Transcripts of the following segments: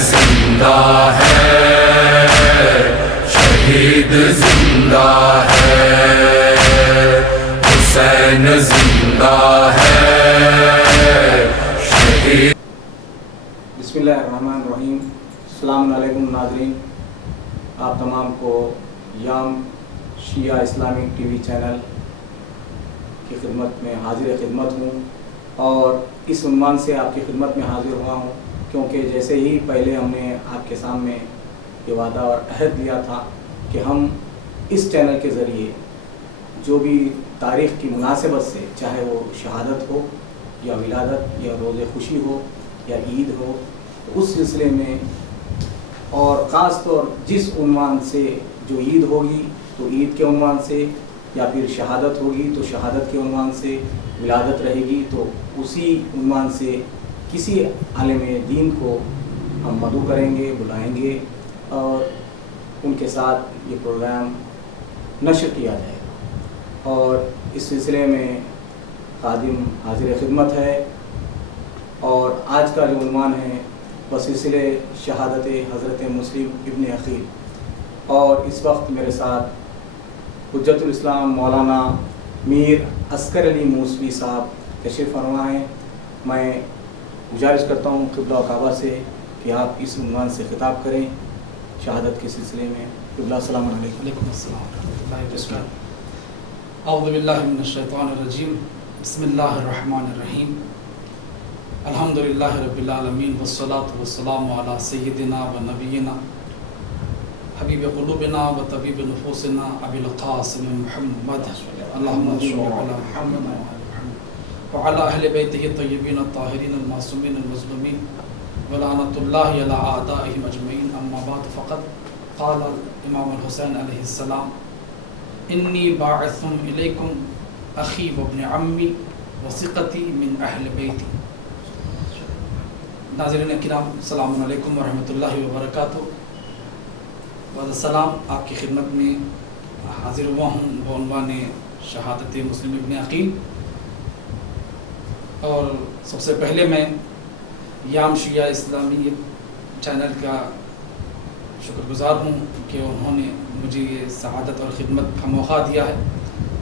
زندہ ہے، شہید زندہ ہے، حسین زندہ ہے، شہید۔ بسم اللہ الرحمن الرحیم۔ السلام علیکم ناظرین، آپ تمام کو یام شیعہ اسلامک ٹی وی چینل کی خدمت میں حاضر خدمت ہوں، اور اس عنوان سے آپ کی خدمت میں حاضر ہوا ہوں کیونکہ جیسے ہی پہلے ہم نے آپ کے سامنے یہ وعدہ اور عہد دیا تھا کہ ہم اس چینل کے ذریعے جو بھی تاریخ کی مناسبت سے، چاہے وہ شہادت ہو یا ولادت یا روز خوشی ہو یا عید ہو، اس سلسلے میں، اور خاص طور جس عنوان سے جو عید ہوگی تو عید کے عنوان سے، یا پھر شہادت ہوگی تو شہادت کے عنوان سے، ولادت رہے گی تو اسی عنوان سے کسی عالم دین کو ہم مدعو کریں گے، بلائیں گے، اور ان کے ساتھ یہ پروگرام نشر کیا جائے گا۔ اور اس سلسلے میں خادم حاضر خدمت ہے، اور آج کا جو عنوان ہے بسلسلے شہادت حضرت مسلم ابن عقیل، اور اس وقت میرے ساتھ حجت الاسلام مولانا میر عسکر علی موسوی صاحب تشریف فرما ہیں۔ میں گزارش کرتا ہوں قبلہ و کعبہ سے کہ آپ اس عنوان سے خطاب کریں شہادت کے سلسلے میں۔ قبلہ السلام علیکم۔ وعلیکم السلام ورحمۃ اللہ وبرکاتہ۔ اعوذ باللہ من الشیطان الرجیم، بسم اللہ الرحمن الرحیم، الحمد للہ رب العالمین، والصلاة والسلام علی سیدنا و نبینا حبیب قلوبنا و طبیب نفوسنا ابی القاسم محمد، اللہم صل علی محمد وعلی اہل بیتہ الطیبین الطاہرین المعصومین المظلومین ولعنۃ اللہ علی اعدائہم اجمعین، اما بعد فقد قال امام الحسین علیہ السلام انی باعث الیکم اخی وابن عمی وثقتی من اہل بیتی۔ ناظرین کرام، السلام علیکم ورحمۃ اللہ وبرکاتہ۔ بعد السلام، آپ کی خدمت میں حاضر ہوا ہوں بعنوان شہادت مسلم ابن عقیل، اور سب سے پہلے میں یام شیعہ اسلامی چینل کا شکر گزار ہوں کہ انہوں نے مجھے یہ سعادت اور خدمت کا موقع دیا ہے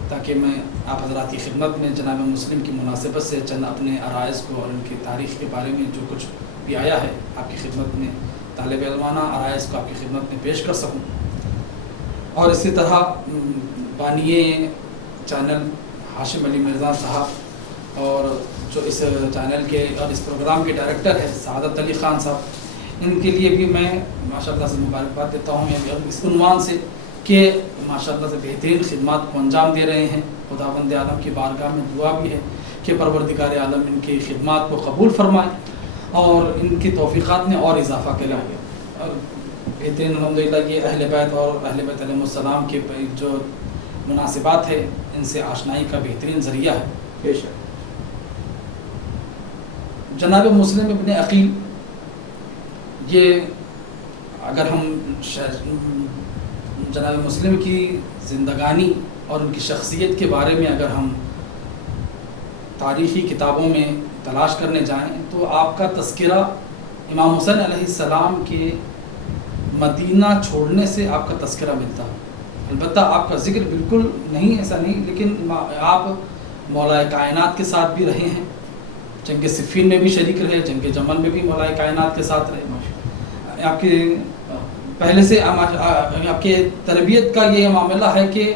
تاکہ میں آپ حضرات کی خدمت میں جناب مسلم کی مناسبت سے چند اپنے عرائض کو اور ان کی تاریخ کے بارے میں جو کچھ بھی آیا ہے آپ کی خدمت میں طالب علمانہ عرائض کو آپ کی خدمت میں پیش کر سکوں۔ اور اسی طرح بانی چینل ہاشم علی مرزا صاحب، اور جو اس چینل کے اور اس پروگرام کے ڈائریکٹر ہے سعادت علی خان صاحب، ان کے لیے بھی میں ماشاءاللہ سے مبارکباد دیتا ہوں اس عنوان سے کہ ماشاءاللہ سے بہترین خدمات کو انجام دے رہے ہیں۔ خداوند عالم کی بارگاہ میں دعا بھی ہے کہ پروردگار عالم ان کی خدمات کو قبول فرمائے اور ان کی توفیقات میں اور اضافہ کرے۔ اور بہترین الحمدللہ یہ اہل بیت اور اہل بیت علیہ السلام کے جو مناسبات ہے ان سے آشنائی کا بہترین ذریعہ ہے۔ بے شک۔ جناب مسلم ابن عقیل، یہ اگر ہم جناب مسلم کی زندگانی اور ان کی شخصیت کے بارے میں اگر ہم تاریخی کتابوں میں تلاش کرنے جائیں تو آپ کا تذکرہ امام حسین علیہ السلام کے مدینہ چھوڑنے سے آپ کا تذکرہ ملتا ہے۔ البتہ آپ کا ذکر بالکل نہیں، ایسا نہیں، لیکن آپ مولا کائنات کے ساتھ بھی رہے ہیں، جنگ صفین میں بھی شریک رہے، جنگ جمل میں بھی مولا کائنات کے ساتھ رہے۔ آپ کے پہلے سے آپ کے تربیت کا یہ معاملہ ہے کہ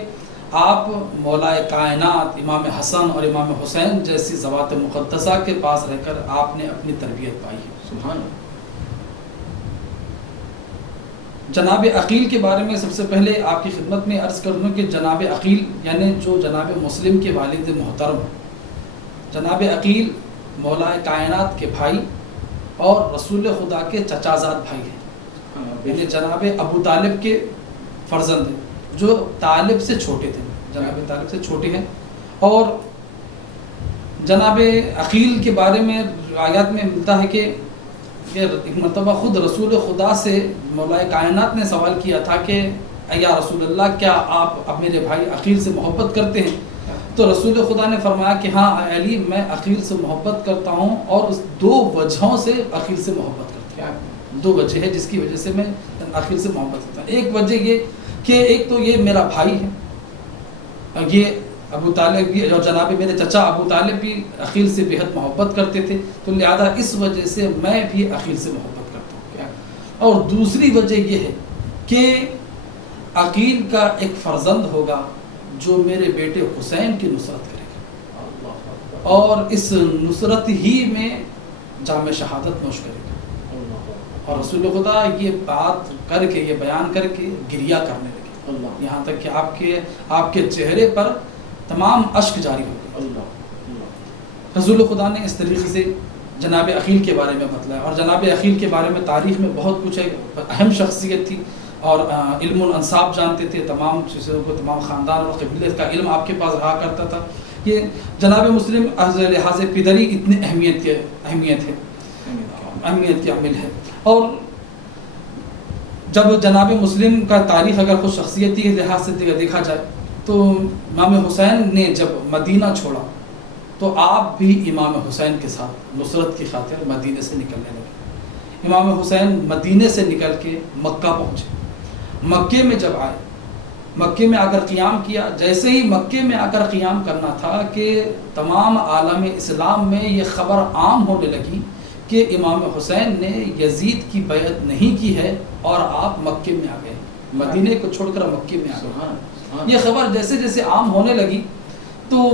آپ مولا کائنات امام حسن اور امام حسین جیسی ذوات مقدسہ کے پاس رہ کر آپ نے اپنی تربیت پائی ہے۔ سبحان اللہ۔ جناب عقیل کے بارے میں سب سے پہلے آپ کی خدمت میں عرض کر دوں کہ جناب عقیل یعنی جو جناب مسلم کے والد محترم ہیں، جناب عقیل مولا کائنات کے بھائی اور رسول خدا کے چچا زاد بھائی ہیں، یعنی جناب ابو طالب کے فرزند ہیں، جو طالب سے چھوٹے تھے، جناب طالب سے چھوٹے ہیں۔ اور جناب عقیل کے بارے میں روایات میں ملتا ہے کہ ایک مرتبہ خود رسول خدا سے مولا کائنات نے سوال کیا تھا کہ یا رسول اللہ، کیا آپ اب میرے بھائی عقیل سے محبت کرتے ہیں؟ تو رسول خدا نے فرمایا کہ ہاں علی، میں عقیل سے محبت کرتا ہوں اور اس دو وجہوں سے عقیل سے محبت کرتا ہوں۔ دو وجہ ہے جس کی وجہ سے میں عقیل سے محبت کرتا ہوں. ایک وجہ یہ کہ ایک تو یہ میرا بھائی ہے, یہ ابو طالب بھی اور جناب میرے چچا ابو طالب بھی عقیل سے بہت محبت کرتے تھے, تو لہذا اس وجہ سے میں بھی عقیل سے محبت کرتا ہوں. کیا اور دوسری وجہ یہ ہے کہ عقیل کا ایک فرزند ہوگا جو میرے بیٹے حسین کی نصرت کرے گا اور اس نصرت ہی میں جام شہادت نوش کرے گا. اور رسول خدا یہ بات کر کے, یہ بیان کر کے گریہ کرنے لگے, یہاں تک کہ آپ کے چہرے پر تمام اشک جاری ہو گئے. رسول خدا نے اس طریقے سے جناب عقیل کے بارے میں بتلایا, اور جناب عقیل کے بارے میں تاریخ میں بہت کچھ ہے. اہم شخصیت تھی اور علم الانصاب جانتے تھے, تمام چیزوں کو, تمام خاندان اور قبیلے کا علم آپ کے پاس رہا کرتا تھا. یہ جناب مسلم لحاظ پدری اتنی اہمیت کی عامل ہے. اور جب جناب مسلم کا تاریخ اگر خود شخصیتی کے لحاظ سے دیکھا جائے تو امام حسین نے جب مدینہ چھوڑا تو آپ بھی امام حسین کے ساتھ نصرت کی خاطر مدینے سے نکلنے لگے. امام حسین مدینے سے نکل کے مکہ پہنچے. مکے میں جب آئے, مکے میں آ کر قیام کیا, جیسے ہی مکے میں آ کر قیام کرنا تھا کہ تمام عالم اسلام میں یہ خبر عام ہونے لگی کہ امام حسین نے یزید کی بیعت نہیں کی ہے اور آپ مکے میں آ گئے, مدینے کو چھوڑ کر مکے میں آ گئے. یہ خبر جیسے جیسے عام ہونے لگی تو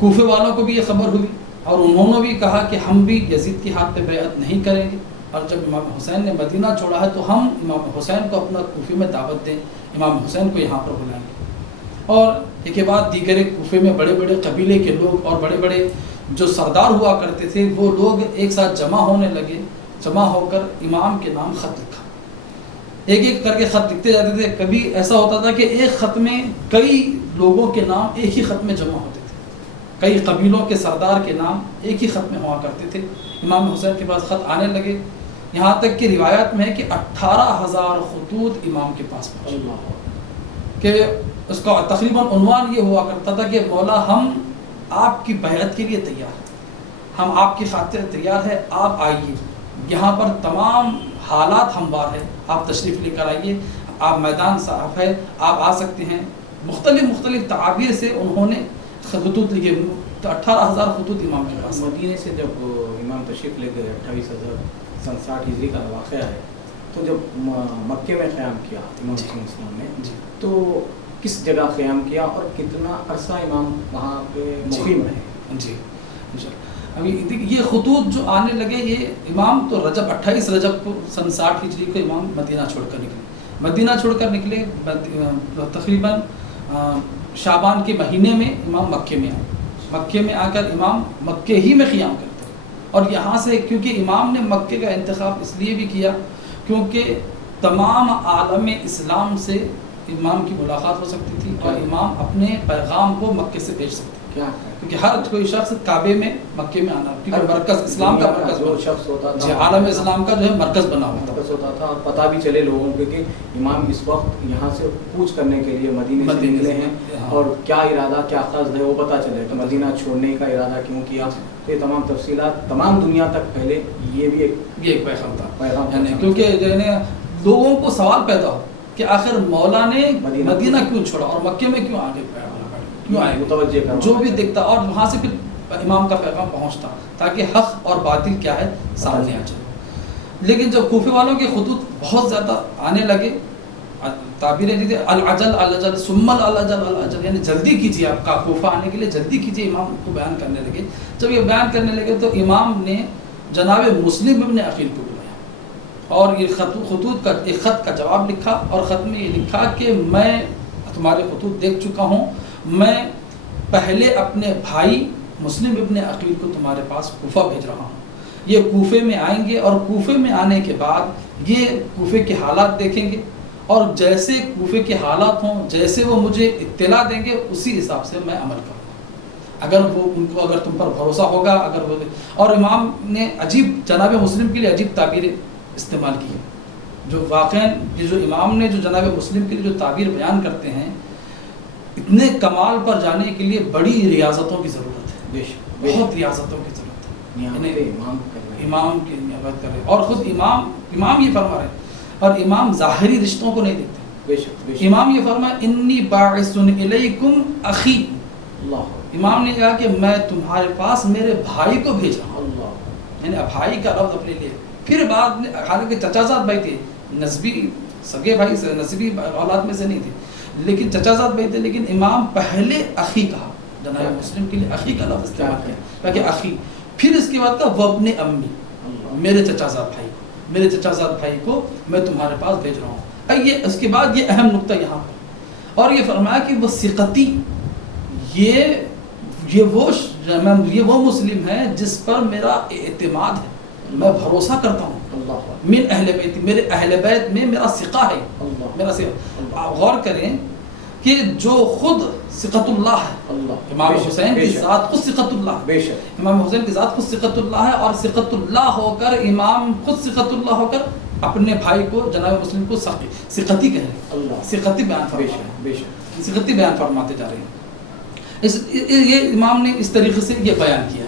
کوفے والوں کو بھی یہ خبر ہوئی اور انہوں نے بھی کہا کہ ہم بھی یزید کے ہاتھ پہ بیعت نہیں کریں گے, اور جب امام حسین نے مدینہ چھوڑا ہے تو ہم امام حسین کو اپنا کوفے میں دعوت دیں, امام حسین کو یہاں پر بلائیں گے. اور ایک کے بعد دیگر کوفے میں بڑے بڑے قبیلے کے لوگ اور بڑے بڑے جو سردار ہوا کرتے تھے وہ لوگ ایک ساتھ جمع ہونے لگے. جمع ہو کر امام کے نام خط لکھا, ایک ایک کر کے خط لکھتے جاتے تھے. کبھی ایسا ہوتا تھا کہ ایک خط میں کئی لوگوں کے نام ایک ہی خط میں جمع ہوتے تھے, کئی قبیلوں کے سردار کے نام ایک ہی خط میں ہوا کرتے تھے. امام حسین کے پاس خط آنے لگے, یہاں تک کہ روایت میں ہے کہ 18,000 خطوط امام کے پاس پہنچے کہ اس کا تقریباً عنوان یہ ہوا کرتا تھا کہ مولا ہم آپ کی بیعت کے لیے تیار ہیں, ہم آپ کی خاطر تیار ہے, آپ آئیے, یہاں پر تمام حالات ہموار ہے, آپ تشریف لے کر آئیے, آپ میدان صاف ہے, آپ آ سکتے ہیں. مختلف تعابیر سے انہوں نے خطوط لکھے. 18,000 خطوط امام کے پاس. مدینے سے جب امام تشریف لے گئے 28,060 ہجری کا واقعہ ہے, تو جب مکے میں قیام کیا امام مسلم نے تو کس جگہ قیام کیا اور کتنا عرصہ امام وہاں پہ مقیم رہے؟ جی ابھی یہ خطوط جو آنے لگے, یہ امام تو رجب 28 رجب کو سن 60 ہجری کو امام مدینہ چھوڑ کر نکلے. مدینہ چھوڑ کر نکلے تقریباً شعبان کے مہینے میں امام مکے میں آئے. مکے میں آ کر امام مکے ہی میں قیام کرتے ہیں, اور یہاں سے کیونکہ امام نے مکے کا انتخاب اس لیے بھی کیا کیونکہ تمام عالم اسلام سے امام کی ملاقات ہو سکتی تھی اور امام اپنے پیغام کو مکے سے بھیج سکتے تھے, کیونکہ ہر کوئی شخص کعبے میں مکے میں آنا, کیونکہ مرکز اسلام کا مرکز جو شخص ہوتا تھا, عالم اسلام کا جو ہے مرکز بنا ہوتا تھا, اور پتہ بھی چلے لوگوں کو کہ امام اس وقت یہاں سے کوچ کرنے کے لیے مدینے سے نکلے ہیں اور کیا ارادہ کیا قصد ہے وہ پتہ چلے کہ مدینہ چھوڑنے کا ارادہ کیوں کیا. تو یہ تمام تفصیلات تمام دنیا تک پہلے یہ بھی ایک پیغام تھا, کیونکہ لوگوں کو سوال پیدا ہو کہ آخر مولا نے مدینہ کیوں چھوڑا اور مکے میں کیوں آگے کیوں آئے, متوجہ جو بھی دیکھتا اور وہاں سے پھر امام کا پیغام پہنچتا تاکہ حق اور باطل کیا ہے سامنے آ جائے. لیکن جب کوفے والوں کے خطوط بہت زیادہ آنے لگے, تعبیریں دیتے العجل العجل ثم العجل العجل, یعنی جلدی کیجیے, آپ کا کوفہ آنے کے لیے جلدی کیجیے, امام کو بیان کرنے لگے. جب یہ بیان کرنے لگے تو امام نے جناب مسلم ابن عقیل کو بلایا اور یہ خطوط کا ایک خط کا جواب لکھا, اور خط میں یہ لکھا کہ میں تمہارے خطوط دیکھ چکا ہوں, میں پہلے اپنے بھائی مسلم ابن عقیل کو تمہارے پاس کوفہ بھیج رہا ہوں. یہ کوفے میں آئیں گے اور کوفے میں آنے کے بعد یہ کوفے کے حالات دیکھیں گے, اور جیسے کوفے کے حالات ہوں, جیسے وہ مجھے اطلاع دیں گے, اسی حساب سے میں عمل کروں گا. اگر تم پر بھروسہ ہوگا, اگر وہ. اور امام نے عجیب, جناب مسلم کے لیے عجیب تعبیریں استعمال کی ہیں, جو واقعاً یہ جو امام نے جو جناب مسلم کے لیے جو تعبیر بیان کرتے ہیں, اتنے کمال پر جانے کے لیے بڑی ریاضتوں کی ضرورت ہے, بہت ریاضتوں کی ضرورت ہے. امام کے محبت کرے. اور خود امام یہ فرما رہے ہیں، اور امام ظاہری رشتوں کو نہیں دیکھتے. بے شک امام یہ فرمایا انی باعث الیکم اخی. اللہ امام نے کہا کہ میں تمہارے پاس میرے بھائی کو بھیج رہا ہوں. اللہ یعنی بھائی کا لفظ اپنے لیے. پھر بعد میں حالانکہ چچا زاد بھائی تھے، نسبی سگے بھائی سے نسبی اولاد میں سے نہیں تھے، لیکن چچا زاد بھائی تھے، لیکن امام پہلے اخی کہا. جناب مسلم کے لیے اخی کا لفظ استعمال کیا کہ اخی. پھر اس کے بعد کہا وہ اپنے امی، میرے چچا زاد بھائی کو، میرے چچا زاد بھائی کو میں تمہارے پاس بھیج رہا ہوں. یہ اس کے بعد یہ اہم نقطہ یہاں پر، اور یہ فرمایا کہ وہ ثقتی، یہ وہ مسلم ہے جس پر میرا اعتماد ہے، میں بھروسہ کرتا ہوں. من اہل بیت، میرے اہل بیت میں میرا ثقہ ہے. میرا ثقہ. آپ غور کریں کہ جو خود ثقت اللہ ہے، امام حسین کی ذات خود ثقت اللہ ہے. بے شک امام حسین کی ذات خود ثقت اللہ ہے، اور ثقت اللہ ہو کر امام خود ثقت اللہ ہو کر اپنے بھائی کو جناب مسلم کو ثقتی کہہ رہے ہیں. ثقتی بیان فرما رہے ہیں، بے شک ثقتی بیان فرماتے جا رہے ہیں. یہ امام نے اس طریقے سے یہ بیان کیا.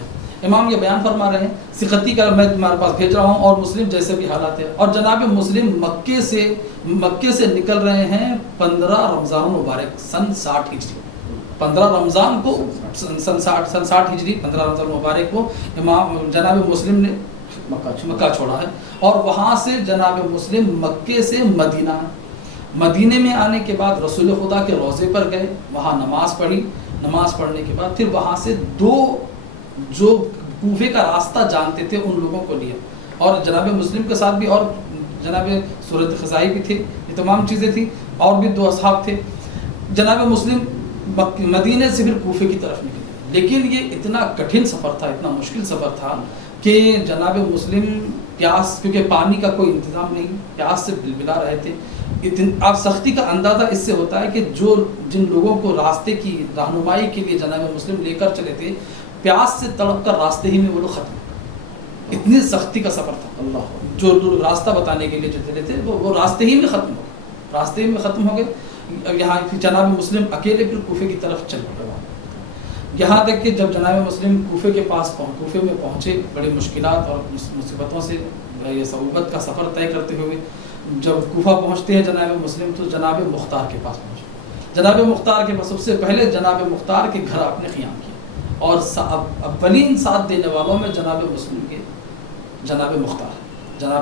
امام یہ بیان فرما رہے ہیں ثقتی کا میں تمہارے پاس بھیج رہا ہوں، اور مسلم جیسے بھی حالات ہے. اور جناب مسلم مکے سے نکل رہے ہیں 15 رمضان المبارک سن 60 ہجری. 15 رمضان کو سن 60 ہجری 15 رمضان المبارک کو امام جناب مسلم نے مکہ چھوڑا ہے. اور وہاں سے جناب مسلم مکے سے مدینے میں آنے کے بعد رسول خدا کے روضے پر گئے، وہاں نماز پڑھی. نماز پڑھنے کے بعد پھر وہاں سے 2 جو کوفے کا راستہ جانتے تھے ان لوگوں کو لیا، اور جناب مسلم کے ساتھ بھی اور جناب صورت خزائی بھی تھے. یہ تمام چیزیں تھیں، اور بھی 2 اصحاب تھے. جناب مسلم مدینے سے پھر کوفے کی طرف نکلے. لیکن یہ اتنا کٹھن سفر تھا، اتنا مشکل سفر تھا کہ جناب مسلم پیاس، کیونکہ پانی کا کوئی انتظام نہیں، پیاس سے بلبلا رہے تھے. آپ سختی کا اندازہ اس سے ہوتا ہے کہ جن لوگوں کو راستے کی رہنمائی کے لیے جناب مسلم لے کر چلے تھے، پیاس سے تڑپ کر راستے ہی میں وہ لوگ ختم. اتنی سختی کا سفر تھا. جو لوگ راستہ بتانے کے لیے جو چلے تھے وہ راستے ہی میں ختم ہو گئے. یہاں جناب مسلم اکیلے پھر کوفے کی طرف چل پڑے. یہاں تک کہ جب جناب مسلم کوفے میں پہنچے، بڑی مشکلات اور مصیبتوں سے یہ صعوبت کا سفر طے کرتے ہوئے جب کوفہ پہنچتے ہیں جناب مسلم، تو جناب مختار کے پاس پہنچے. جناب مختار کے پاس سب سے پہلے جناب مختار کے گھر آپ نے قیام کیا، اور اولین ساتھ دینے والوں میں جناب مسلم کے جناب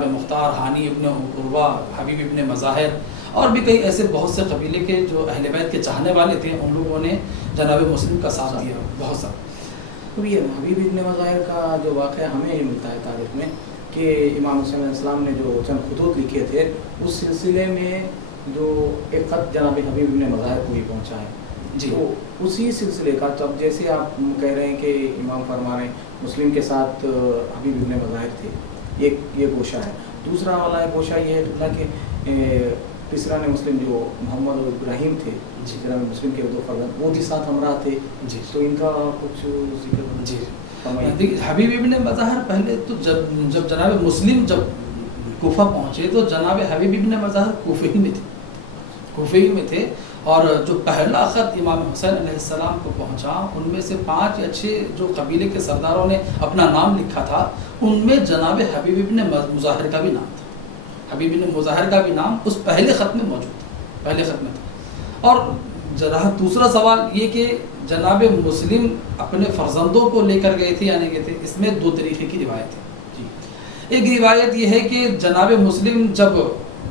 مختار، ہانی ابن عروہ، حبیب ابن مظاہر، اور بھی کئی ایسے بہت سے قبیلے کے جو اہل بیت کے چاہنے والے تھے، ان لوگوں نے جناب مسلم کا ساتھ دیا بہت سا. تو یہ حبیب ابن مظاہر کا جو واقعہ ہمیں یہ ملتا ہے تاریخ میں کہ امام حسین علیہ السلام نے جو چند خطوط لکھے تھے، اس سلسلے میں جو ایک خط جناب حبیب ابن مظاہر کو بھی پہنچا ہے. جی، تو اسی سلسلے کا، تب جیسے آپ کہہ رہے ہیں کہ امام فرما رہے ہیں مسلم کے ساتھ حبیب ابن مظاہر تھے، یہ گوشہ ہے. دوسرا والا گوشہ یہ ہے کہ تیسرا نے مسلم جو محمد اور ابراہیم تھے، جناب مسلم کے 2 فرزند، وہ بھی ساتھ ہمراہ تھے. جی، تو ان کا کچھ ذکر. جی، حبیب ابن مظاہر پہلے تو جب جناب مسلم جب کوفہ پہنچے تو جناب حبیب ابن مظاہر کوفے ہی میں تھے. اور جو پہلا خط امام حسین علیہ السلام کو پہنچا، ان میں سے 5 یا 6 جو قبیلے کے سرداروں نے اپنا نام لکھا تھا، ان میں جناب حبیب ابن مظاہر کا بھی نام تھا. حبیب ابن مظاہر کا بھی نام اس پہلے خط میں موجود تھا، پہلے خط میں تھا. اور دوسرا سوال یہ کہ جناب مسلم اپنے فرزندوں کو لے کر گئے تھے یا نہیں گئے تھے، اس میں 2 طریقے کی روایت ہے. ایک روایت یہ ہے کہ جناب مسلم جب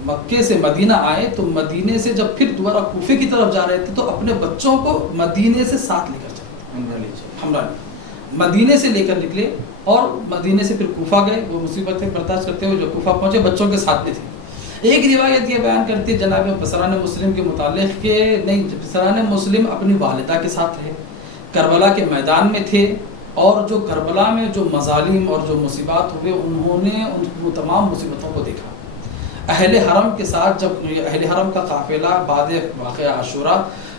مکے سے مدینہ آئے تو مدینے سے جب پھر دوبارہ کوفے کی طرف جا رہے تھے تو اپنے بچوں کو مدینے سے ساتھ لے کر چلے، مدینے سے لے کر نکلے اور مدینے سے پھر کوفہ گئے. وہ مصیبتیں برداشت کرتے ہوئے جو کوفہ پہنچے بچوں کے ساتھ بھی تھے. ایک روایت یہ بیان کرتی ہے جناب بسران مسلم کے متعلق کہ نہیں، بسران مسلم اپنی والدہ کے ساتھ رہے، کربلا کے میدان میں تھے، اور جو کربلا میں جو مظالم اور جو مصیبات ہوئے انہوں نے وہ تمام مصیبتوں کو دیکھا. اہل حرم کے ساتھ جب اہل حرم کا قافلہ بعد واقعہ عاشورہ،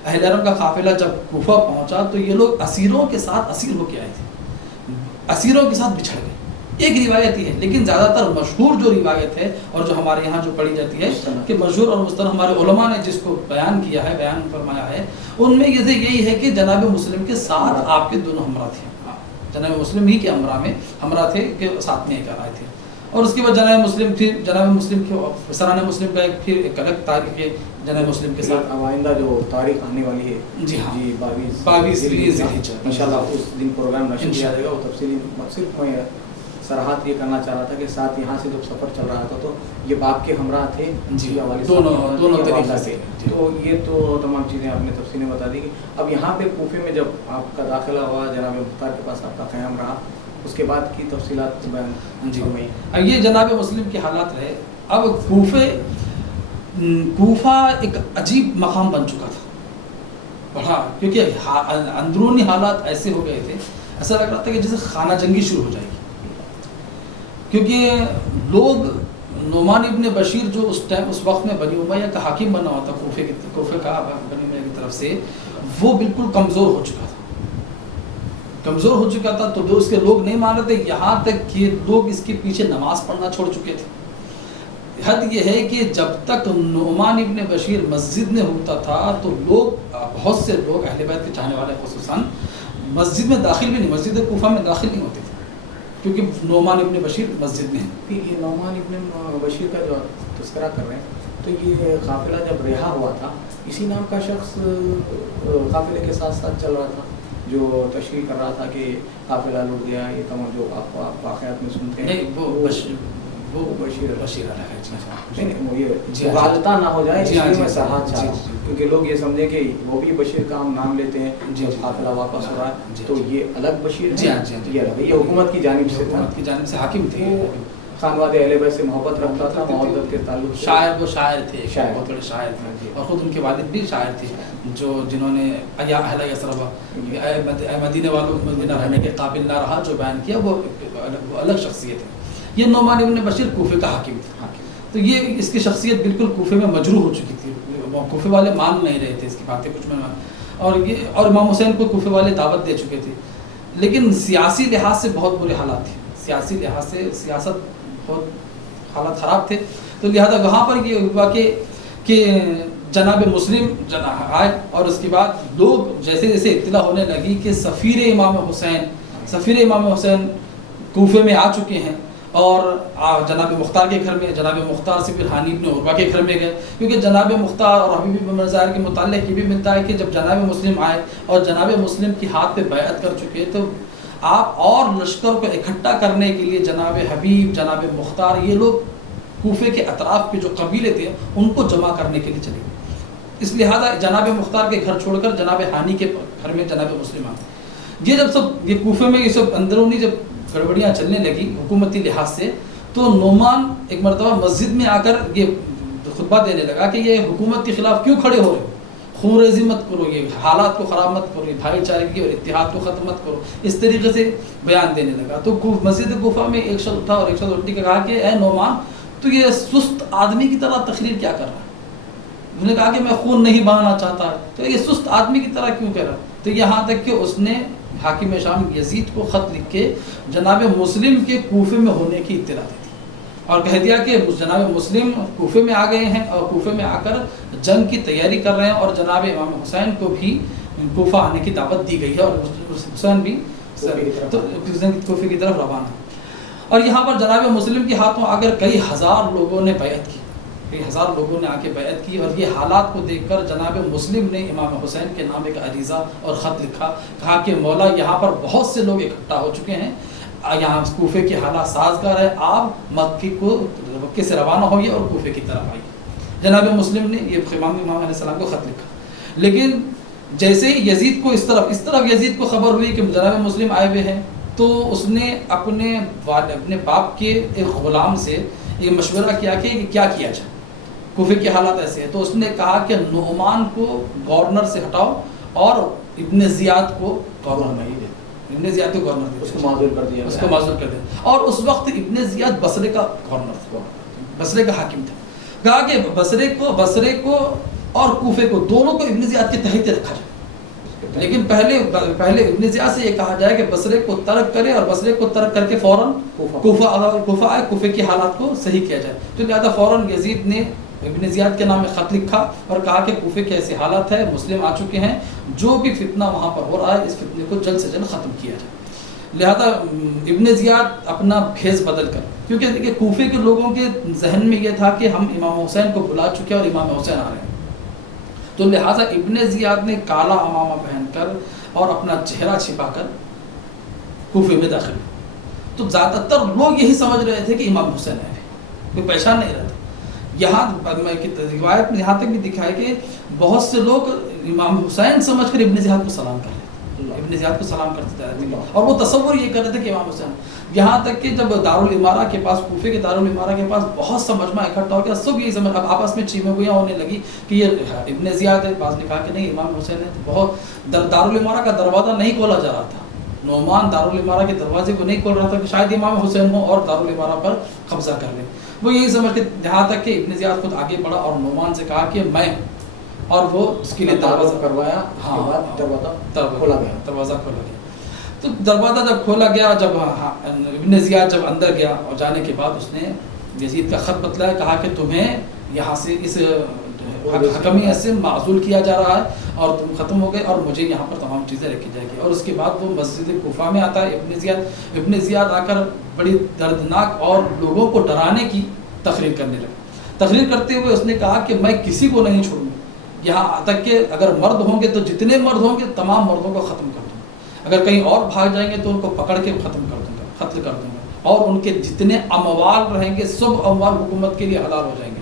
اہل حرم کا قافلہ جب کوفہ پہنچا تو یہ لوگ اسیروں کے ساتھ اسیر ہو کے آئے تھے، اسیروں کے ساتھ بچھڑ گئے. ایک روایت ہی ہے، لیکن زیادہ تر مشہور جو روایت ہے اور جو ہمارے یہاں جو پڑھی جاتی ہے کہ مشہور اور مستند ہمارے علماء نے جس کو بیان کیا ہے، بیان فرمایا ہے، ان میں یہی ہے کہ جناب مسلم کے ساتھ آپ کے دونوں ہمراہ تھے. جناب مسلم ہی کے ہمراہ تھے کہ ساتھ میں آئے تھے. اور اس کے بعد جناب مسلم پھر جناب مسلم کے سرانہ مسلم کا پھر ایک الگ تاریخ ہے جناب مسلم کے ساتھ. اب آئندہ جو تاریخ آنے والی ہے جی ہاں 22 ذی الحجہ انشاءاللہ اس دن پروگرام نشر کیا جائے گا. وہ تفصیلی صرف میں سراحت یہ کرنا چاہ رہا تھا کہ ساتھ یہاں سے جب سفر چل رہا تھا تو یہ باپ کے ہمراہ تھے جی والد دونوں طریقے سے. تو یہ تو تمام چیزیں آپ نے تفصیلیں بتا دی. اب یہاں پہ کوفے میں جب آپ کا داخلہ ہوا جناب مختار کے پاس آپ کا قیام رہا اس کے بعد کی تفصیلات بیان جی اب یہ جناب مسلم کے حالات رہے. اب کوفہ ایک عجیب مقام بن چکا تھا بڑا, کیونکہ اندرونی حالات ایسے ہو گئے تھے ایسا لگ رہا تھا کہ جیسے خانہ جنگی شروع ہو جائے گی, کیونکہ لوگ نعمان ابن بشیر جو اس وقت میں بنی امیہ کا حاکم بنا ہوا تھا کوفے کا بنی امیہ کی طرف سے, وہ بالکل کمزور ہو چکا تھا تو اس کے لوگ نہیں مان رہے تھے, یہاں تک کہ لوگ اس کے پیچھے نماز پڑھنا چھوڑ چکے تھے. حد یہ ہے کہ جب تک نعمان ابن بشیر مسجد میں ہوتا تھا تو بہت سے لوگ اہل بیت کے چاہنے والے خصوصاً مسجد میں داخل بھی نہیں, مسجد کوفہ میں داخل نہیں ہوتے تھے کیونکہ نعمان ابن بشیر مسجد میں ہیں. یہ نعمان ابن بشیر کا جو تذکرہ کر رہے ہیں تو یہ قافلہ جب رہا ہوا تھا اسی نام کا شخص قافلے کے ساتھ ساتھ چل رہا تھا جو تشریح کر رہا تھا کہ قافلہ لوٹ گیا, یہ تمام جو آپ واقعات میں سنتے ہیں. وہ بشیر یہ غالطہ نہ ہو جائے اس لیے میں سراحت چاہ رہا ہوں کیونکہ لوگ یہ سمجھیں کہ وہ بھی بشیر کا ہم نام لیتے ہیں جب قافلہ واپس ہو رہا ہے تو یہ الگ بشیر ہے, یہ حکومت کی جانب سے تھا, حاکم تھے, خانواد اہل بیت سے محبت رکھتا تھا, محبت کے تعلق سے شاعر تھے, بہت بڑے شاعر تھے اور خود ان کے والد بھی شاعر تھے جنہوں نے اہل یثرب مدینے والوں مدینہ رہنے کے قابل نہ رہا جو بیان کیا وہ الگ شخصیت ہے. یہ نعمان ابن بشیر کوفے کا حاکم تھا, تو یہ اس کی شخصیت بالکل کوفے میں مجروح ہو چکی تھی, کوفے والے مان نہیں رہے تھے اس کی باتیں کچھ میں, اور امام حسین کو کوفے والے دعوت دے چکے تھے. لیکن سیاسی لحاظ سے بہت برے حالات تھے, سیاسی لحاظ سے سیاست بہت حالات خراب تھے. تو لہذا وہاں پر یہ ہوا کہ جناب مسلم آئے اور اس کے بعد لوگ جیسے جیسے اطلاع ہونے لگی کہ سفیر امام حسین کوفے میں آ چکے ہیں اور جناب مختار کے گھر میں, جناب مختار سے پھر ہانی ابن عروہ کے گھر میں گئے, کیونکہ جناب مختار اور حبیب بن ظاہر کے متعلق یہ بھی ملتا ہے کہ جب جناب مسلم آئے اور جناب مسلم کی ہاتھ پہ بیعت کر چکے تو آپ اور لشکر کو اکٹھا کرنے کے لیے جناب حبیب, جناب مختار, یہ لوگ کوفے کے اطراف کے جو قبیلے تھے ان کو جمع کرنے کے لیے چلے گئے. اس لہٰذا جناب مختار کے گھر چھوڑ کر جناب ہانی کے گھر میں جناب مسلم آئے. یہ کوفے میں یہ سب اندرونی جب گڑبڑیاں چلنے لگی حکومتی لحاظ سے تو نعمان ایک مرتبہ مسجد میں آ کر یہ خطبہ دینے لگا کہ یہ حکومت کے خلاف کیوں کھڑے ہو رہے ہو, خون ریزی مت کرو, یہ حالات کو خراب مت کرو, بھائی چارگی اور اتحاد کو ختم مت کرو, اس طریقے سے بیان دینے لگا. تو مسجد کوفہ میں ایک شخص اٹھا اور ایک شخص اٹھ کے کہا کہ اے نعمان تو یہ سست آدمی کی طرح تقریر کیا کر رہا ہے. انہوں نے کہا کہ میں خون نہیں بہانا چاہتا, تو یہ سست آدمی کی طرح کیوں کہہ رہا. تو یہاں تک کہ اس نے حاکم شام یزید کو خط لکھ کے جناب مسلم کے کوفے میں ہونے کی اطلاع دی تھی اور کہہ دیا کہ جناب مسلم کوفے میں آ گئے ہیں اور کوفے میں آ کر جنگ کی تیاری کر رہے ہیں اور جناب امام حسین کو بھی کوفہ آنے کی دعوت دی گئی ہے اور حسین بھی کوفے کی طرف روانہ. اور یہاں پر جناب مسلم کے ہاتھوں اگر کئی ہزار لوگوں نے بیعت کی, کئی ہزار لوگوں نے آ کے بیعت کی, اور یہ حالات کو دیکھ کر جناب مسلم نے امام حسین کے نام ایک عریضہ اور خط لکھا, کہا کہ مولا یہاں پر بہت سے لوگ اکٹھا ہو چکے ہیں, یہاں کوفے کے حالات سازگار ہے, آپ مکے سے روانہ ہوئیے اور کوفے کی طرف آئیے. جناب مسلم نے یہ امام علیہ السلام کو خط لکھا. لیکن جیسے ہی یزید کو اس طرف یزید کو خبر ہوئی کہ جناب مسلم آئے ہوئے ہیں تو اس نے اپنے باپ کے ایک غلام سے یہ مشورہ کیا کہ کیا کیا جائے, کوفے کے حالات ایسے ہیں. تو اس نے کہا کہ نعمان کو گورنر سے ہٹاؤ اور ابن زیاد کو گورنر نہیں دے, ابن زیاد کو گورنر دے, اس کو معذور کر دیا. اور اس وقت ابن زیاد بصرے کا گورنر تھا, بصرے کا حاکم تھا. کہا کہ بصرے کو اور کوفے کو دونوں کو ابن زیاد کے تحت رکھا جائے, لیکن پہلے ابن زیاد سے یہ کہا جائے کہ بصرے کو ترک کرے اور بصرے کو ترک کر کے فوراً کوفہ آئے, کوفے کے حالات کو صحیح کیا جائے. تو لہٰذا فوراً یزید نے ابن زیاد کے نام میں خط لکھا اور کہا کہ کوفے کے ایسے حالات ہے, مسلم آ چکے ہیں, جو بھی فتنہ وہاں پر ہو رہا ہے اس فتنے کو جلد سے جلد ختم کیا جائے. لہذا ابن زیاد اپنا بھیس بدل کر, کیونکہ دیکھیے کوفے کے لوگوں کے ذہن میں یہ تھا کہ ہم امام حسین کو بلا چکے اور امام حسین آ رہے ہیں، تو لہٰذا ابن زیاد نے کالا امامہ پہن کر اور اپنا چہرہ چھپا کر کوفے میں داخل ہوئے۔ تو زیادہ تر لوگ یہی سمجھ رہے تھے کہ امام حسین آئے، کوئی پہچان نہیں رہا تھا۔ یہاں روایت میں یہاں تک بھی دکھا ہے کہ بہت سے لوگ امام حسین سمجھ کر ابن زیاد کو سلام کر رہے تھے، ابن زیاد کو سلام کرتے رہتے تھے، اور وہ تصور یہ کر رہے تھے کہ امام حسین، یہاں تک کہ جب دارالامارہ کے پاس، کوفے کے دارالامارہ کے پاس بہت سا مجمع اکٹھا ہو گیا، سب یہی سمجھ، اب آپس میں چیمیں گویاں ہونے لگی کہ یہ ابن زیاد ہے، بعض نے کہا کہ نہیں امام حسین ہے۔ تو بہت دارالامارہ کا دروازہ نہیں کھولا جا رہا تھا، نعمان دارالامارہ کے دروازے کو نہیں کھول رہا تھا کہ شاید امام حسین ہو اور دارالامارہ پر قبضہ کر لیں۔ وہ یہی سمجھ کے یہاں تک کہ ابن زیاد خود آگے بڑھا اور نعمان سے کہا کہ میں، اور وہ اس کے لیے دروازہ کروایا، دروازہ کھولا گیا، دروازہ کھولا گیا۔ تو دروازہ جب کھولا گیا، جب ابن زیاد جب اندر گیا اور جانے کے بعد اس نے یزید کا خط بتلایا، کہا کہ تمہیں یہاں سے اس حکمیت سے معزول کیا جا رہا ہے اور تم ختم ہو گئے، اور مجھے یہاں پر تمام چیزیں رکھی جائے گی۔ اور اس کے بعد وہ مسجد کوفہ میں آتا ہے ابن زیاد آ کر بڑی دردناک اور لوگوں کو ڈرانے کی تقریر کرنے لگا۔ تقریر کرتے ہوئے اس نے کہا کہ میں کسی کو نہیں چھوڑوں، یہاں تک کہ اگر مرد ہوں گے تو جتنے مرد ہوں گے تمام مردوں کو ختم کر دوں گا، اگر کہیں اور بھاگ جائیں گے تو ان کو پکڑ کے ختم کر دوں گا، قتل کر دوں گا، اور ان کے جتنے اموال رہیں گے سب اموال حکومت کے لیے حلال ہو جائیں گے۔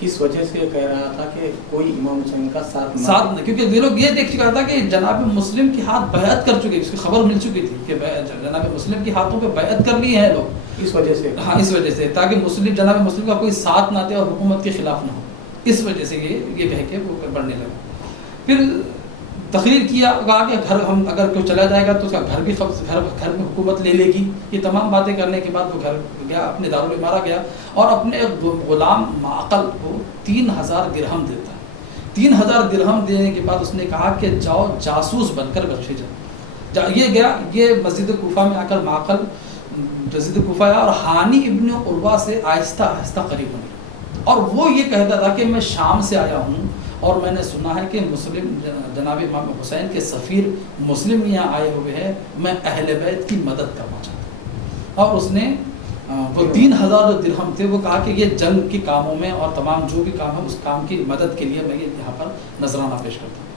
کس وجہ سے کہہ رہا تھا کہ کوئی امام حسین کا ساتھ نہیں، کیونکہ یہ لوگ یہ دیکھ چکا تھا کہ جناب مسلم کے ہاتھ بیعت کر چکے، اس کی خبر مل چکی تھی کہ جناب مسلم کے ہاتھوں پہ بیعت کر لی ہے لوگ، اس وجہ سے، ہاں اس وجہ سے، تاکہ مسلم جناب مسلم کا کوئی ساتھ نہ دے اور حکومت کے خلاف نہ ہو، اس وجہ سے یہ کہہ کے وہ بڑھنے لگا۔ پھر تقریر کیا، کہا کہ گھر ہم اگر کوئی چلا جائے گا تو اس کا گھر بھی گھر میں حکومت لے لے گی۔ یہ تمام باتیں کرنے کے بعد وہ گھر گیا، اپنے دارالامارہ گیا اور اپنے غلام معقل کو 3000 درہم دیتا ہے۔ 3000 درہم دینے کے بعد اس نے کہا کہ جاؤ جاسوس بن کر بخشے جاؤ۔ یہ گیا، یہ مسجد کوفہ میں آ کر معقل مسجد کوفہ آیا اور ہانی ابن عروہ سے آہستہ آہستہ قریب ہو گیا، اور وہ یہ کہتا تھا کہ میں شام سے آیا ہوں اور میں نے سنا ہے کہ مسلم جناب امام حسین کے سفیر مسلم یہاں آئے ہوئے ہیں، میں اہل بیت کی مدد کرنا چاہتا ہوں۔ اور اس نے وہ 3000 جو درہم تھے وہ کہا کہ یہ جنگ کے کاموں میں اور تمام جو بھی کام ہے اس کام کی مدد کے لیے میں یہاں پر نذرانہ پیش کرتا ہوں۔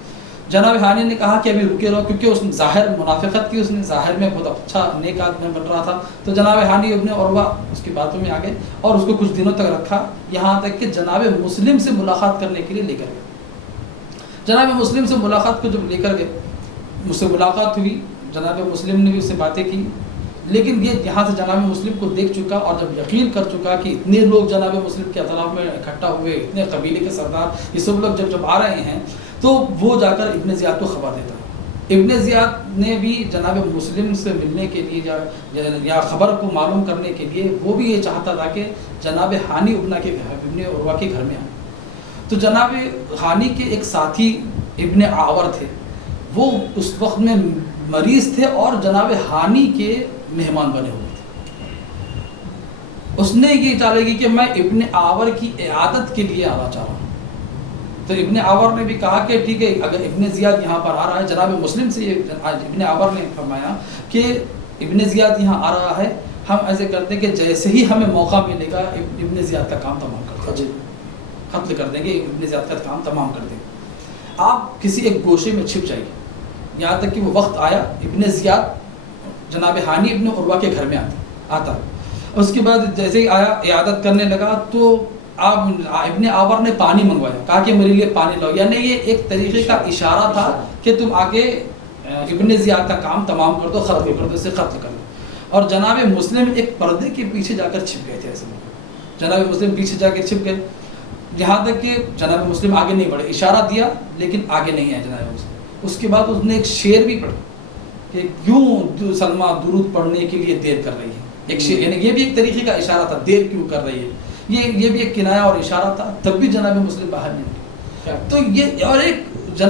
جناب ہانی نے کہا کہ ابھی رکے رہو، کیونکہ اس نے ظاہر منافقت کی، اس نے ظاہر میں بہت اچھا نیک آدمی بن رہا تھا۔ تو جناب ہانی ابن عروہ اس کی باتوں میں آ گئے اور اس کو کچھ دنوں تک رکھا، یہاں تک کہ جناب مسلم سے ملاقات کرنے کے لیے لے کر گئے۔ جناب مسلم سے ملاقات کو جب لے کر گئے، مجھ سے ملاقات ہوئی، جناب مسلم نے بھی اس سے باتیں کی، لیکن یہ یہاں سے جناب مسلم کو دیکھ چکا اور جب یقین کر چکا کہ اتنے لوگ جناب مسلم کے اطراف میں اکٹھا ہوئے، اتنے قبیلے کے سردار، یہ سب لوگ جب آ رہے ہیں، تو وہ جا کر ابن زیاد کو خبر دیتا ہے۔ ابن زیاد نے بھی جناب مسلم سے ملنے کے لیے یا خبر کو معلوم کرنے کے لیے وہ بھی یہ چاہتا تھا کہ جناب ہانی ابن عروہ کے گھر میں آئے۔ تو جناب ہانی کے ایک ساتھی ابن عاور تھے، وہ اس وقت میں مریض تھے اور جناب ہانی کے مہمان بنے ہوئے تھے۔ اس نے یہ چاہ لگی کہ میں ابن عاور کی عیادت کے لیے آنا چاہ رہا ہوں۔ تو ابن عاور نے بھی کہا کہ ٹھیک ہے، اگر ابن زیاد یہاں پر آ رہا ہے، جناب مسلم سے ابن عاور نے فرمایا کہ ابن زیاد یہاں آ رہا ہے، ہم ایسے کرتے ہیں کہ جیسے ہی ہمیں موقع ملے گا ابن زیاد کا کام تمام کر دیں گے، قتل کر دیں گے، ابن زیاد کا کام تمام کر دیں گے۔ آپ کسی ایک گوشے میں چھپ جائیے، یہاں تک کہ وہ وقت آیا ابن زیاد جناب ہانی ابن عروہ کے گھر میں آتا۔ اس کے بعد جیسے ہی آیا، عیادت کرنے لگا، تو ابن عاور نے پانی منگوایا، کہا کہ میرے لیے پانی لاؤ، یعنی یہ ایک طریقے کا اشارہ تھا کہ تم آگے ابن زیاد کا کام تمام کر دو، ختم کر دو، اسے قتل کر دو۔ اور جناب مسلم ایک پردے کے پیچھے جا کر چھپ گئے تھے، ایسے جناب مسلم پیچھے جا کے چھپ گئے، یہاں تک کہ جناب مسلم آگے نہیں بڑھے، اشارہ دیا لیکن آگے نہیں آئے جناب مسلم۔ اس کے بعد اس نے ایک شعر بھی پڑھا کہ کیوں سلمہ درود پڑھنے کے لیے دیر کر رہی ہے، ایک شعر، یعنی یہ بھی ایک طریقے کا اشارہ تھا، دیر کیوں کر رہی ہے، یہ بھی ایک کنایا اور اشارہ تھا۔ تب بھی جناب مسلم باہر نہیں نکلے۔ تو یہ اور ایک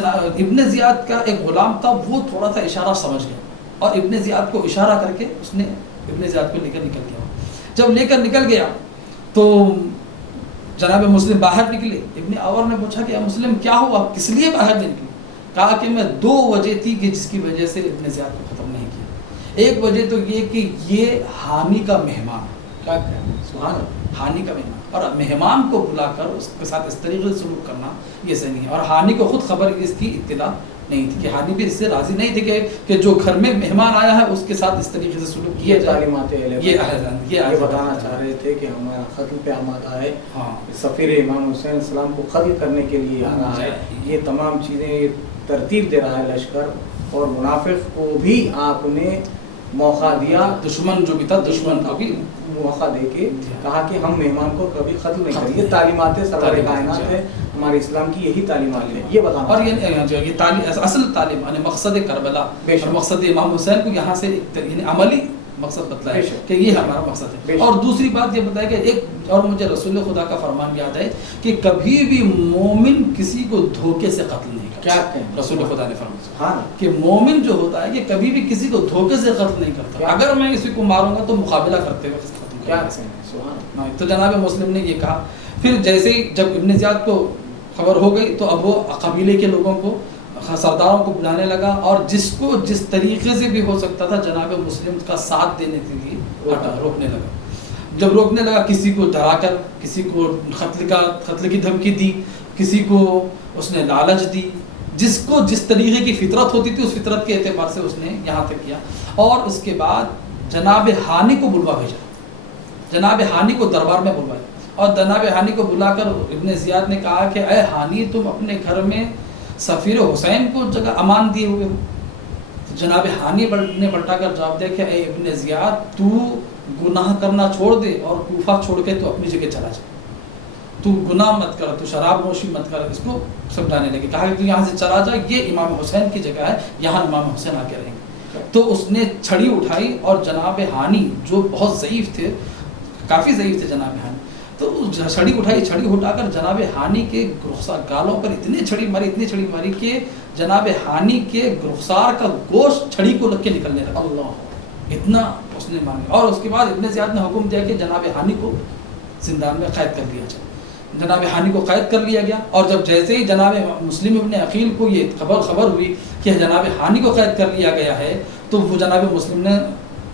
ابن زیاد کا ایک غلام تھا، وہ تھوڑا سا اشارہ سمجھ گیا اور ابن زیاد کو اشارہ کر کے اس نے ابن زیاد کو لے کر نکل گیا۔ جب لے کر نکل گیا تو جناب مسلم باہر نکلے۔ ابن عاور نے پوچھا کہ مسلم کیا ہوا، کس لیے باہر نہیں نکلے؟ کہا کہ میں 2 وجہ تھی کہ جس کی وجہ سے ابن زیاد کو ختم نہیں کیا۔ ایک وجہ تو یہ کہ یہ حامی کا مہمان، کیا کہیں سبحان اللہ. حانی کا مہمان، اور مہمان کو بلا کر اس کے ساتھ اس طریقے سے سلوک کرنا یہ صحیح نہیں ہے. اور حانی کو خود خبر اس کی اطلاع نہیں تھی کہ حانی بھی اس سے راضی نہیں تھے کہ جو گھر میں مہمان آیا ہے اس کے ساتھ اس طریقے سے سلوک کیا یہ جائے. تعلیمات یہ بتانا چاہ رہے تھے کہ ہمارا قتل پہ آمادہ ہے. ہاں سفیر امام حسین السلام کو قتل کرنے کے لیے آ رہا ہے. یہ تمام چیزیں یہ ترتیب دے رہا ہے لشکر. اور منافق کو بھی آپ نے موقع دیا، دشمن جو بھی تھا دشمن کو بھی موقع دے کے کہا کہ ہم مہمان کو کبھی قتل نہیں کریں. یہ تعلیمات سرور کائنات ہے، ہمارے اسلام کی یہی تعلیمات ہے. یہ بتانا اور یہ تعلیم اصل تعلیم یعنی مقصد کربلا اور مقصد امام حسین کو یہاں سے یعنی عملی مقصد بتلایا کہ یہ ہمارا مقصد ہے. اور دوسری بات یہ بتایا کہ ایک اور مجھے رسول خدا کا فرمان یاد ہے کہ کبھی بھی مومن کسی کو دھوکے سے قتل نہیں کرتا. کیا کہیں رسول خدا نے فرمایا ہاں کہ مومن جو ہوتا ہے کہ کبھی بھی کسی کو دھوکے سے قتل نہیں کرتا. اگر میں کسی کو ماروں گا تو مقابلہ کرتے ہوئے ختم کیا کروں. کہیں سبحان اللہ. تو جناب مسلم نے یہ کہا. پھر جیسے ہی جب ابن زیاد کو خبر ہو گئی تو اب وہ قبیلے کے لوگوں کو سرداروں کو بلانے لگا اور جس کو جس طریقے سے بھی ہو سکتا تھا جناب مسلم کا ساتھ دینے کے لیے روکنے لگا. جب روکنے لگا کسی کو ڈرا کر، کسی کو قتل کی دھمکی دی، کسی کو اس نے لالچ دی، جس کو جس طریقے کی فطرت ہوتی تھی اس فطرت کے اعتبار سے اس نے یہاں تک کیا. اور اس کے بعد جناب حانی کو بلوا بھیجا. جناب حانی کو دربار میں بلوایا اور جناب حانی کو بلا کر ابن زیاد نے کہا کہ اے حانی تم اپنے گھر میں سفیر حسین کو جگہ امان دیے ہوئے ہو. جناب حانی نے پلٹا کر جواب دیا کہ اے ابن زیاد تو گناہ کرنا چھوڑ دے اور کوفہ چھوڑ کے تو اپنی جگہ چلا جائے. تو گناہ مت کر، تو شراب نوشی مت کر. اس کو سمجھانے لگے. کہا کہ یہاں سے چلا جائے، یہ امام حسین کی جگہ ہے، یہاں امام حسین آ کے رہیں گے. تو اس نے چھڑی اٹھائی اور جناب حانی جو بہت ضعیف تھے، کافی ضعیف تھے جناب حانی، تو چھڑی اٹھائی. چھڑی اٹھا کر جناب حانی کے گالوں پر اتنی چھڑی ماری کہ جناب حانی کے رخسار کا گوشت چھڑی کو لگ کے نکلنے لگا. اللہ، اتنا اس نے مار. اور اس کے بعد ابن زیاد نے حکم دیا کہ جناب حانی کو زندان میں قید کر لیا جائے. جناب حانی کو قید کر لیا گیا. اور جب جیسے ہی جناب مسلم ابن عقیل کو یہ خبر ہوئی کہ جناب حانی کو قید کر لیا گیا ہے تو وہ جناب مسلم نے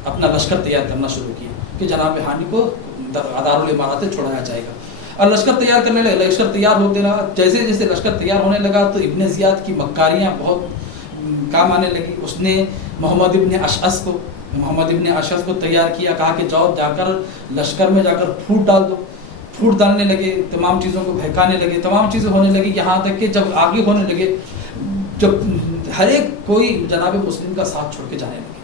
اپنا لشکر تیار کرنا شروع کیا کہ جناب حانی کو دار الامارات چھوڑایا جائے گا. اور لشکر تیار کرنے لگے. لشکر تیار ہوتے رہا. جیسے جیسے لشکر تیار ہونے لگا تو ابن زیاد کی مکاریاں بہت کام آنے لگی. اس نے محمد ابن اشعث کو تیار کیا. کہا کہ جاؤ جا کر لشکر میں جا کر پھوٹ ڈال دو. پھوٹ ڈالنے لگے، تمام چیزوں کو بہکانے لگے، تمام چیزیں ہونے لگی. یہاں تک کہ جب آگے ہونے لگے، جب ہر ایک کوئی جناب مسلم کا ساتھ چھوڑ کے جانے لگے،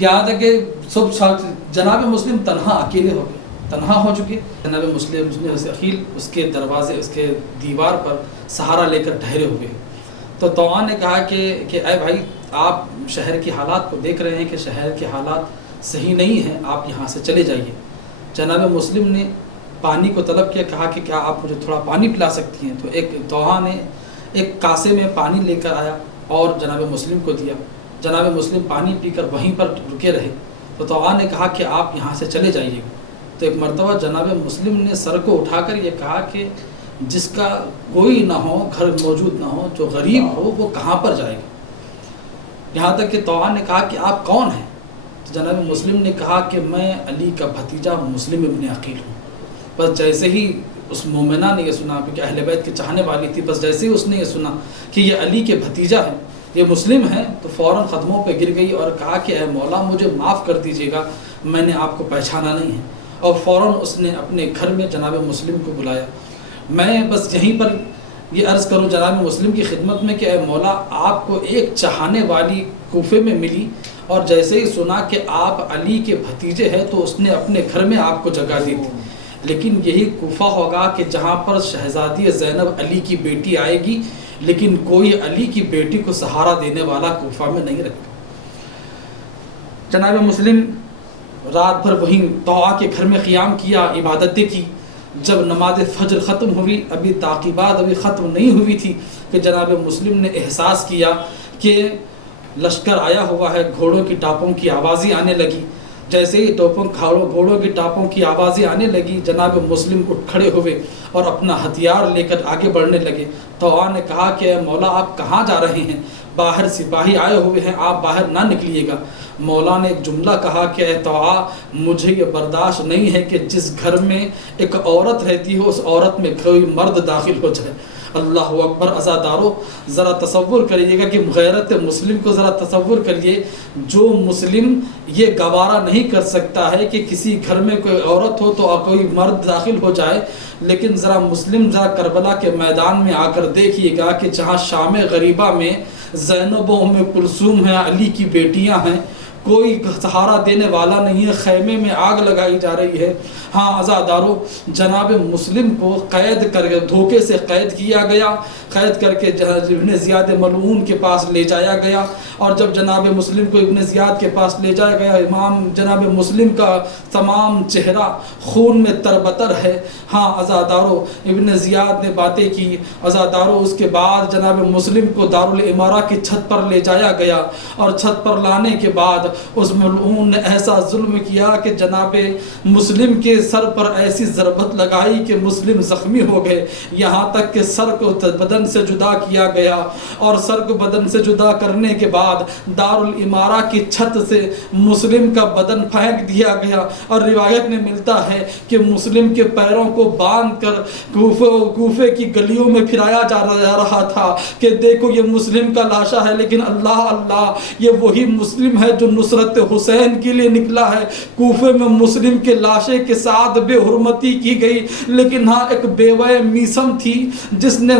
یہاں تک کہ سب ساتھ جناب مسلم تنہا اکیلے ہو گئے، تنہا ہو چکے. جناب مسلم عقیل اس کے دروازے، اس کے دیوار پر سہارا لے کر ٹھہرے ہوئے. تو طوعان نے کہا کہ اے بھائی، آپ شہر کے حالات کو دیکھ رہے ہیں کہ شہر کے حالات صحیح نہیں ہیں، آپ یہاں سے چلے جائیے. جناب مسلم نے پانی کو طلب کیا. کہا کہ کیا آپ مجھے تھوڑا پانی پلا سکتی ہیں؟ تو ایک طوعان نے ایک کاسے میں پانی لے کر آیا اور جناب مسلم کو دیا. جناب مسلم پانی پی کر وہیں پر رکے رہے. تو طوعان نے کہا کہ آپ یہاں سے چلے جائیے. تو ایک مرتبہ جناب مسلم نے سر کو اٹھا کر یہ کہا کہ جس کا کوئی نہ ہو، گھر موجود نہ ہو، جو غریب ہو، وہ کہاں پر جائے گا. یہاں تک کہ طوعان نے کہا کہ آپ کون ہیں؟ تو جناب مسلم نے کہا کہ میں علی کا بھتیجا مسلم ابن عقیل ہوں. بس جیسے ہی اس مومنہ نے یہ سنا کہ اہل بیت کے چاہنے والی تھی، بس جیسے ہی اس نے یہ سنا کہ یہ علی کے بھتیجا ہے، یہ مسلم ہیں، تو فوراً قدموں پہ گر گئی اور کہا کہ اے مولا مجھے معاف کر دیجیے گا، میں نے آپ کو پہچانا نہیں ہے. اور فوراً اس نے اپنے گھر میں جناب مسلم کو بلایا. میں بس یہیں پر یہ عرض کروں جناب مسلم کی خدمت میں کہ اے مولا، آپ کو ایک چاہنے والی کوفے میں ملی اور جیسے ہی سنا کہ آپ علی کے بھتیجے ہیں تو اس نے اپنے گھر میں آپ کو جگہ دی تھی. لیکن یہی کوفہ ہوگا کہ جہاں پر شہزادی زینب علی کی بیٹی آئے گی، لیکن کوئی علی کی بیٹی کو سہارا دینے والا کوفہ میں نہیں رکھا. جناب مسلم رات بھر وہیں طوعا کے گھر میں قیام کیا، عبادتیں کی. جب نماز فجر ختم ہوئی، ابھی تعقیبات ابھی ختم نہیں ہوئی تھی کہ جناب مسلم نے احساس کیا کہ لشکر آیا ہوا ہے. گھوڑوں کی ٹاپوں کی آوازیں آنے لگی. جیسے ہی گھوڑوں کی ٹاپوں کی آوازیں آنے لگی، جناب مسلم اٹھ کھڑے ہوئے اور اپنا ہتھیار لے کر آگے بڑھنے لگے. طوعا نے کہا کہ اے مولا، آپ کہاں جا رہے ہیں؟ باہر سپاہی آئے ہوئے ہیں، آپ باہر نہ نکلیے گا۔ مولا نے ایک جملہ کہا کہ اے طاع، مجھے یہ برداشت نہیں ہے کہ جس گھر میں ایک عورت رہتی ہو اس عورت میں کوئی مرد داخل ہو جائے۔ اللہ اکبر۔ عزادارو ذرا تصور کریے گا کہ غیرت مسلم کو ذرا تصور کریے، جو مسلم یہ گوارا نہیں کر سکتا ہے کہ کسی گھر میں کوئی عورت ہو تو کوئی مرد داخل ہو جائے، لیکن ذرا مسلم ذرا کربلا کے میدان میں آ کر دیکھیے گا کہ جہاں شام غریبہ میں زینب و ام کلثوم ہیں، علی کی بیٹیاں ہیں، کوئی سہارا دینے والا نہیں ہے، خیمے میں آگ لگائی جا رہی ہے۔ ہاں عزادارو، جناب مسلم کو قید کر کے دھوکے سے قید کیا گیا، قید کر کے ابن زیاد ملعون کے پاس لے جایا گیا، اور جب جناب مسلم کو ابن زیاد کے پاس لے جایا گیا، امام جناب مسلم کا تمام چہرہ خون میں تربتر ہے۔ ہاں عزادارو، ابن زیاد نے باتیں کی۔ عزادارو، اس کے بعد جناب مسلم کو دارالامارہ کی چھت پر لے جایا گیا، اور چھت پر لانے کے بعد اس ملعون نے ایسا ظلم کیا کہ جناب مسلم کے سر پر ایسی ضربت لگائی کہ مسلم زخمی ہو گئے، یہاں تک کہ سر کو بدن سے جدا کیا گیا، اور سر کو بدن سے جدا کرنے کے بعد دارالامارہ کی چھت سے مسلم کا بدن پھینک دیا گیا، اور روایت میں ملتا ہے کہ مسلم کے پیروں کو باندھ کر کوفے کی گلیوں میں پھرایا جا رہا تھا کہ دیکھو یہ مسلم کا لاشا ہے، لیکن اللہ اللہ، یہ وہی مسلم ہے جو نصرت حسین کے لیے نکلا ہے۔ کوفے میں مسلم کے لاشے کے ساتھ بے حرمتی کی گئی، لیکن ہاں ایک بیوہ میسم تھی جس نے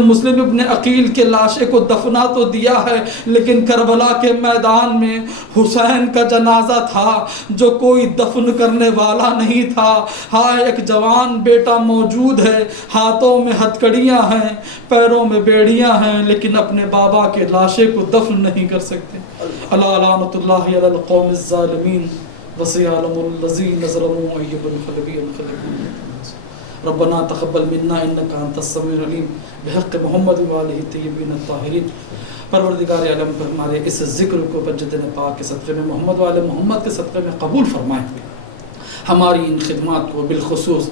مسلم ابن عقیل کے لاشے کو دفنا تو دیا ہے، لیکن کربلا کے میدان میں حسین کا جنازہ تھا جو کوئی دفن کرنے والا نہیں تھا۔ ہاں ایک جوان بیٹا موجود ہے، ہاتھوں میں ہتھکڑیاں ہیں، پیروں میں بیڑیاں ہیں، لیکن اپنے بابا کے لاشے کو دفن نہیں کر سکتے۔ اللہ لعنت اللہ علی القوم الظالمین وسیعلم الذین ظلموا ایب الخلبی ربنا تقبل منا انک انت السمیع العلیم بحق محمد وآلہ الطیبین الطاہرین۔ پروردگار عالم پر ہمارے اس ذکر کو بجد پاک کے صدقے میں محمد والے محمد کے صدقے میں قبول فرمائیں۔ ہماری ان خدمات کو بالخصوص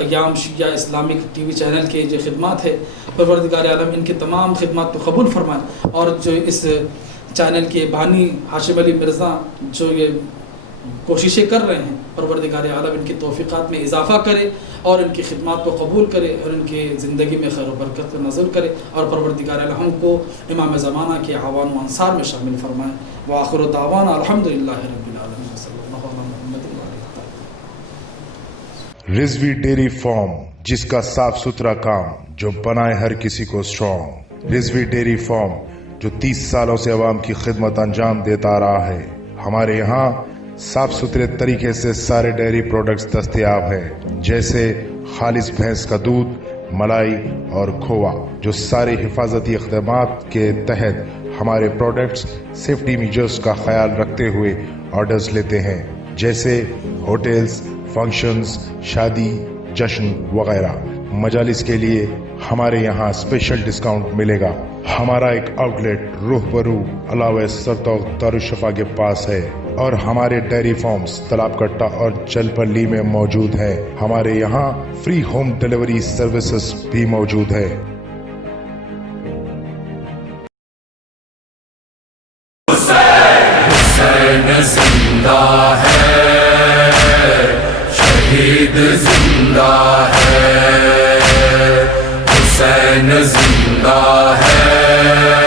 ایام شیعہ اسلامک ٹی وی چینل کے جو خدمات ہے، پروردگار عالم ان کی تمام خدمات کو قبول فرمائیں، اور جو اس چینل کے بانی ہاشم علی مرزا جو یہ کوششیں کر رہے ہیں، پروردگار عالم ان کی توفیقات میں اضافہ کرے، اور ان کی خدمات کو قبول کرے، اور ان کی زندگی میں خیر و برکت نازل کرے، اور پروردگار عالم ہم کو امام زمانہ کے اعوان و انصار میں شامل فرمائیں۔ وآخر دعوانا الحمدللہ رب العالمین صلی اللہ علیہ محمد رضوی ڈیری فارم، جس کا صاف ستھرا کام جو بنائے ہر کسی کو اسٹرانگ۔ رضوی ڈیری فارم جو 30 سالوں سے عوام کی خدمت انجام دیتا رہا ہے۔ ہمارے یہاں صاف ستھرے طریقے سے سارے ڈیری پروڈکٹس دستیاب ہیں، جیسے خالص بھینس کا دودھ، ملائی اور کھووا، جو سارے حفاظتی اقدامات کے تحت ہمارے پروڈکٹس سیفٹی میجرز کا خیال رکھتے ہوئے آرڈرز لیتے ہیں، جیسے ہوٹلز، فنکشنز، شادی، جشن وغیرہ۔ مجالس کے لیے ہمارے یہاں اسپیشل ڈسکاؤنٹ ملے گا۔ ہمارا ایک آؤٹ لیٹ روح برو علاوہ سرتوق دارالشفا کے پاس ہے، اور ہمارے ڈیری فارمز تلاب کٹا اور جل پلی میں موجود ہیں۔ ہمارے یہاں فری ہوم ڈیلیوری سروسز بھی موجود ہے۔ حسین زندہ ہے، شہید زندہ ہے، حسین زندہ ہے،